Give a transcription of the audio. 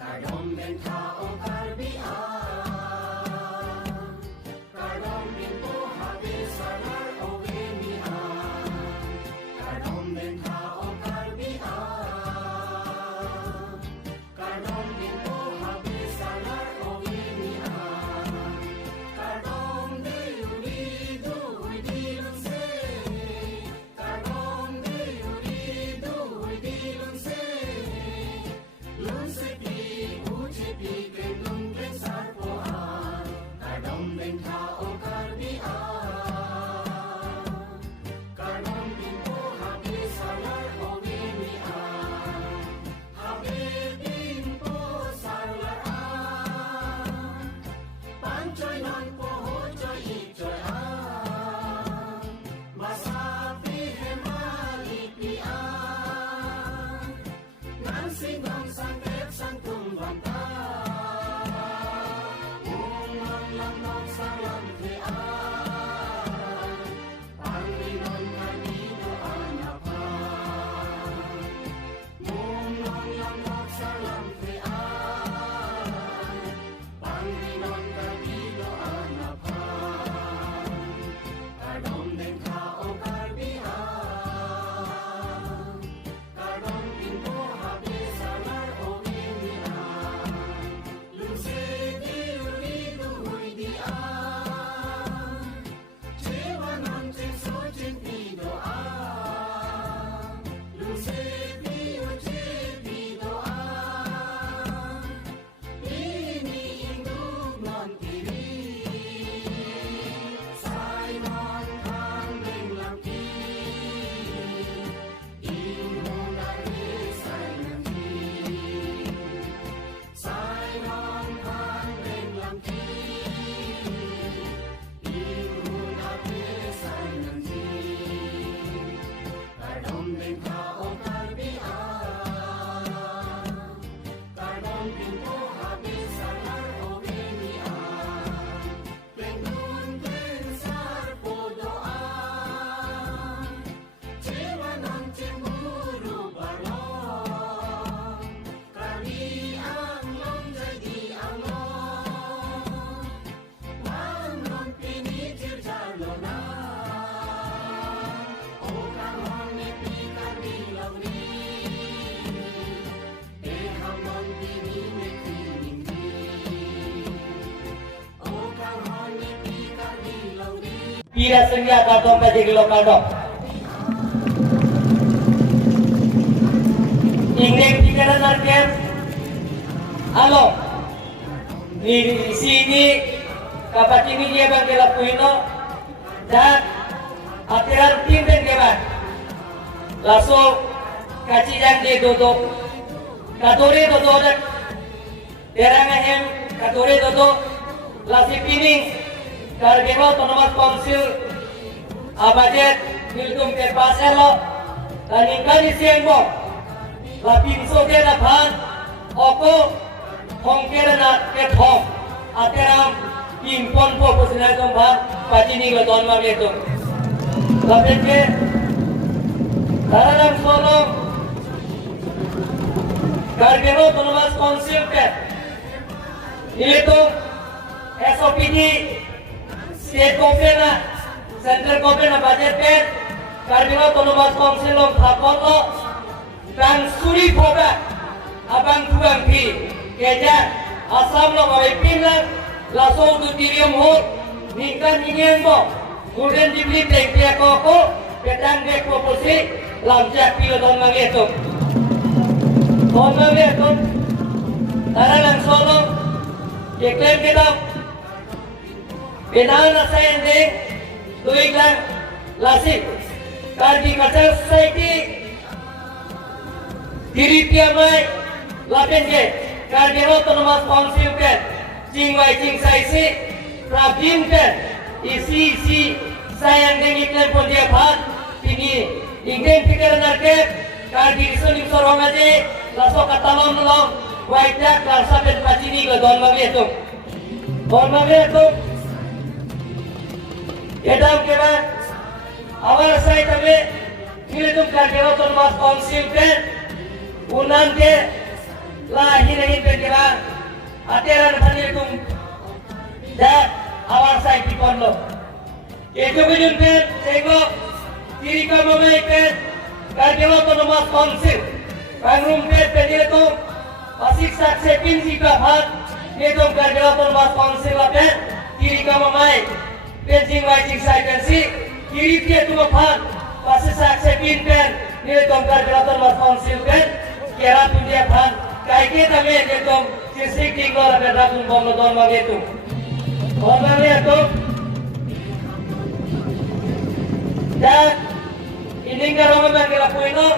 Kadom ben tao karbia, kadom ben po habis salar ovenia, kadom ben tao karbia, kadom ben po habis salar ovenia, kadom de uridu idilun se, kadom de uridu idilun se, lun se pi kendung ben sarpoan, kadom ben tao karbia, kadom ben po habis salar ovenia, habis bin po sarlaan, pancoy non po hocoy icoy an, masapi hemalipian, nansing non sangkep sangtung bantang. Salam tian, Panginoon kanino anapan, mumong lamok salam tian, Panginoon kanino anapan, kadom den tao karbian, kadom pinto habis salar ovenian, lungse di uridu huidian. Kira senja kadom kaji kilo kadom. Ingin kira narken. Halo. Di sini kapat ini dia bang kela puino dan atiran tim dan keban. Langsung kaji yang dia duduk. Kadore duduk dan terang hem kadore duduk. Lasi pining. Kargemo tonomat konsil abajet miltum ke paselo dan ingkari siengmo la pinso ke na phan oko hongkera na ke thom ateram impon po pusina tom bha pachini lo donma betum labeke tararam solo Kargemo tonomat konsil ke itu SOPD State government, central government budget pen, Kargemo Autonomous Council of Thapolo, dan suri boga, abang tuang pi, keja, asam lo kawai pinlang, laso tu tirium hut, ningkan ingin mo, golden jubilee tengkia koko, pedang dek proposi, lamjak pilo don mangetum, tarang solo, iklan kita. Benana sayang tuiklan lasik Kargi Cultural Society Diripia mai lapen ke Kargemo Autonomous Council ke Jingwai Jing Saisi Prabim ke isi sayang iklan pun dia phat ini ingin pikiran ke Kargi Risunim Sorongaje laso katalon long wajak karsa pen pacini ke don magetum Edam keba awal saya kami ini tuh Kargemo Autonomous Council ke unan ke lahirahin kira ateran hanil tum dan awal saya di pondok itu kejun pen sego kiri kamamai pen kargelo to nomas konsil pangrum pen pen itu asik sakse pin sika bhat itu kargelo to nomas konsil pen kiri kamamai pen sing wajing sai pen si kiri dia tu bhat asik sakse pin pen itu kargelo to nomas konsil pen kira tu dia bhat kaike tame itu sisi tinggal ada ratung bono don begitu bononya tu dan ini kalau memang kita punya